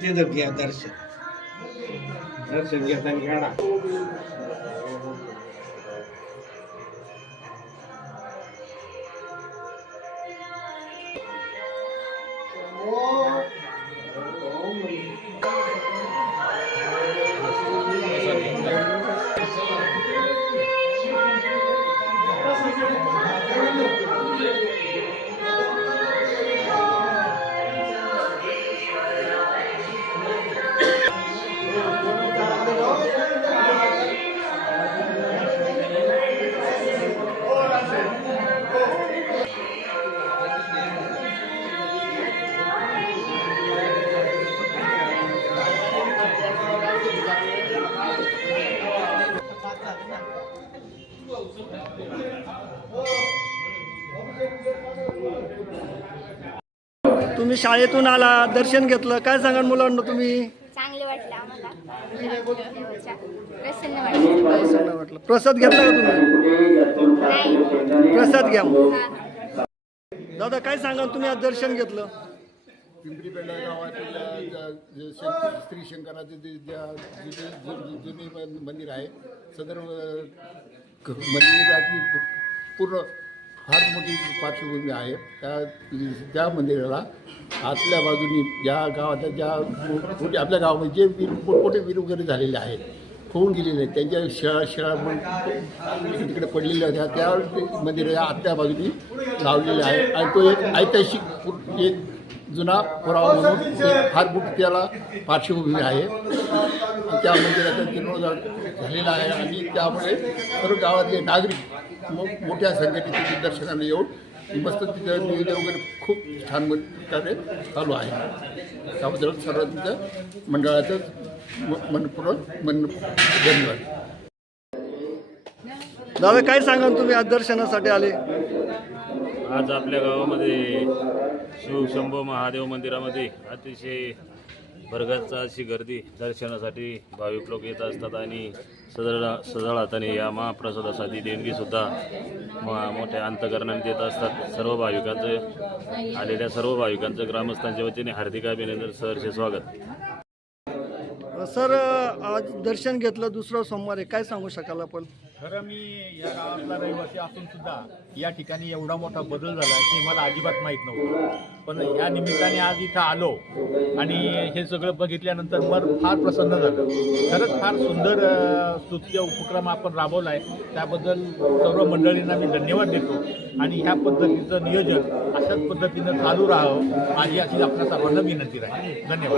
तिथं घ्या दर्शन घेताना घ्या. तुम्ही शाळेतून आला, दर्शन घेतलं, काय सांगाल मुलांना तुम्ही? चांगले वाटलं आम्हाला. प्रसन्न वाटलं. प्रसाद घेतला का तुम्ही? नाही. प्रसाद घ्या मग. हा. दादा काय सांगाल तुम्ही आज दर्शन घेतलं? पिंपरीपेंडा गावातील श्री शंकराचे जुने मंदिर आहे. सदर मंदिराची पूर्ण फार मोठी पार्श्वभूमी आहे. त्या मंदिराला आतल्या बाजूनी ज्या गावातल्या ज्या आपल्या गावामध्ये जे मोठमोठे वीर वगैरे झालेले आहेत, होऊन गेलेले आहेत, त्यांच्या शिळा तिकडे पडलेल्या होत्या, त्या मंदिराच्या आतल्या बाजूनी लावलेले आहे. आणि तो एक ऐतिहासिक एक जुना पुरावा म्हणून फार मोठी त्याला पार्श्वभूमी आहे. त्या मंदिराचा जीर्णोद्धार झालेला आहे आणि त्यामुळे सर्व गावातले नागरिक मोठ्या संख्येने तिथे दर्शनाला येऊन मस्त तिथं नियोजन वगैरे खूप छान प्रकारे चालू आहे. त्याबद्दल सर्व तिथं मंडळाचं मनपूर्वक धन्यवाद. दादा काय सांगाल तुम्ही आज दर्शनासाठी आले? आज आपल्या गावामध्ये शिवशंभो महादेव मंदिरामध्ये अतिशय भरगच्च अशी गर्दी दर्शनासाठी भाविक लोक येत असतात आणि सजळ हाताने या महाप्रसादासाठी देणगीसुद्धा मोठ्या अंतकरणाने देत असतात. सर्व भाविकांचं आलेल्या सर्व भाविकांचं ग्रामस्थांच्या वतीने हार्दिक अभिनंदन, सहर्ष स्वागत. सर आज दर्शन घेतलं, दुसरा सोमवार आहे, काय सांगू शकाल आपण? खरं मी या गावातला रहिवासी असून सुद्धा या ठिकाणी एवढा मोठा बदल झाला की मला अजिबात माहीत नव्हतं. पण या निमित्ताने आज इथं आलो आणि हे सगळं बघितल्यानंतर मन फार प्रसन्न झालं. खरंच फार सुंदर स्तुत्य उपक्रम आपण राबवला आहे, त्याबद्दल सर्व मंडळींना मी धन्यवाद देतो. आणि ह्या पद्धतीचं नियोजन अशाच पद्धतीनं चालू राहावं माझी अशी आपल्या सर्वांना विनंती आहे. धन्यवाद.